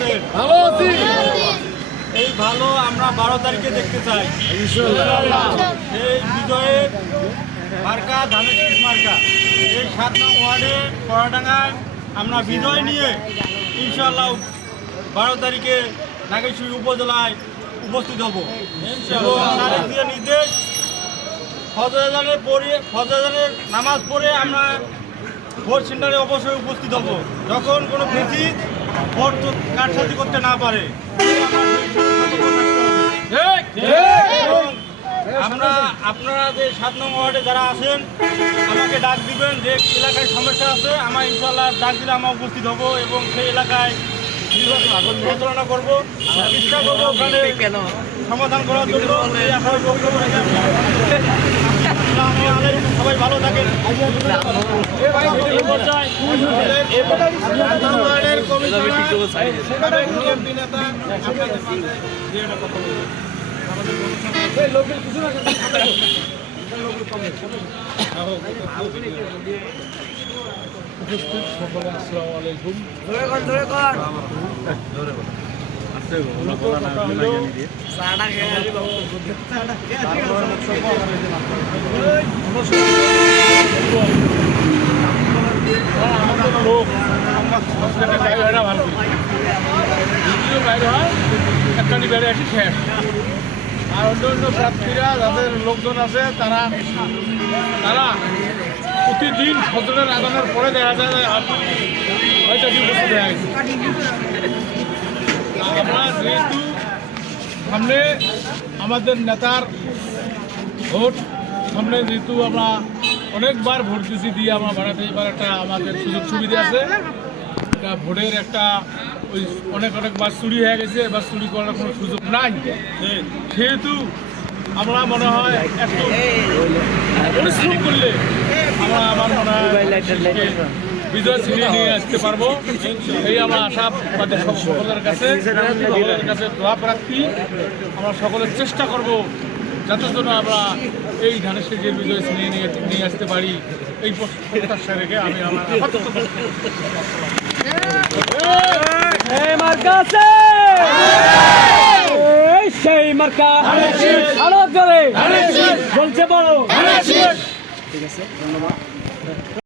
আছেন? এই ভালো আমরা 12 তারিখে দেখতে চাই। এই বিজয়ের মার্কা ধানের শীষ মার্কা। এই 7 নং ওয়ার্ডে কড়াডাঙ্গায় আমরা বিজয় নিয়ে ইনশাআল্লাহ 12 তারিখে নাগেশ্বরী উপজেলায় উপস্থিত হব এবং তারিখ দিয়ে নির্দেশ ফজরের নামাজ পড়ে আমরা ভোট সেন্টারে অবশ্যই উপস্থিত হব। যখন কোনো ব্যক্তি ভোট কারসাজি করতে না পারে এবং আপনারা যে 7 নং ওয়ার্ডে যারা আছেন আমাকে ডাক দিবেন, যে এলাকায় সমস্যা আছে আমার ইনশাল্লাহ ডাক দিলে আমরা উপস্থিত হব এবং সেই এলাকায় পরিচালনা করবো, চেষ্টা করবো ওখানে সমাধান করার জন্য। সবাই ভালো থাকেন। উপস্থিত সকলে আসসালামু আলাইকুম। বাইরে হয় একখানি বেড়ে আসি শেষ। আর অন্য অন্য প্রার্থীরা যাদের লোকজন আছে তারা প্রতিদিন ফজরের আজানের পরে দেখা যায় হয়তো উপস্থিত হয়ে গেছে। আমরা যেহেতু সামনে আমাদের নেতার ভোট, সামনে যেহেতু আমরা অনেকবার ভোট দিচ্ছি দিয়ে আমরা বাড়াতে এবার একটা আমাদের সুযোগ সুবিধা আছে। এটা ভোটের একটা ওই অনেকবার চুরি হয়ে গেছে, এবার চুরি করার কোনো সুযোগ নাই। সেহেতু আমরা মনে হয় একটু পরিশ্রম করলে আমার মনে হয় বিজয় ছিনিয়ে নিয়ে আসতে পারবো, এই আমার আশাবাদী সকলের কাছে দোয়া প্রার্থী। আমরা সকলের চেষ্টা করব যাতে জন্য আমরা এই ধানের শীষের বিজয় ছিনিয়ে নিয়ে আসতে পারি, এই প্রত্যাশা রেখে আমি আমার সেই মার্কা বলছে বলো। ঠিক আছে, ধন্যবাদ।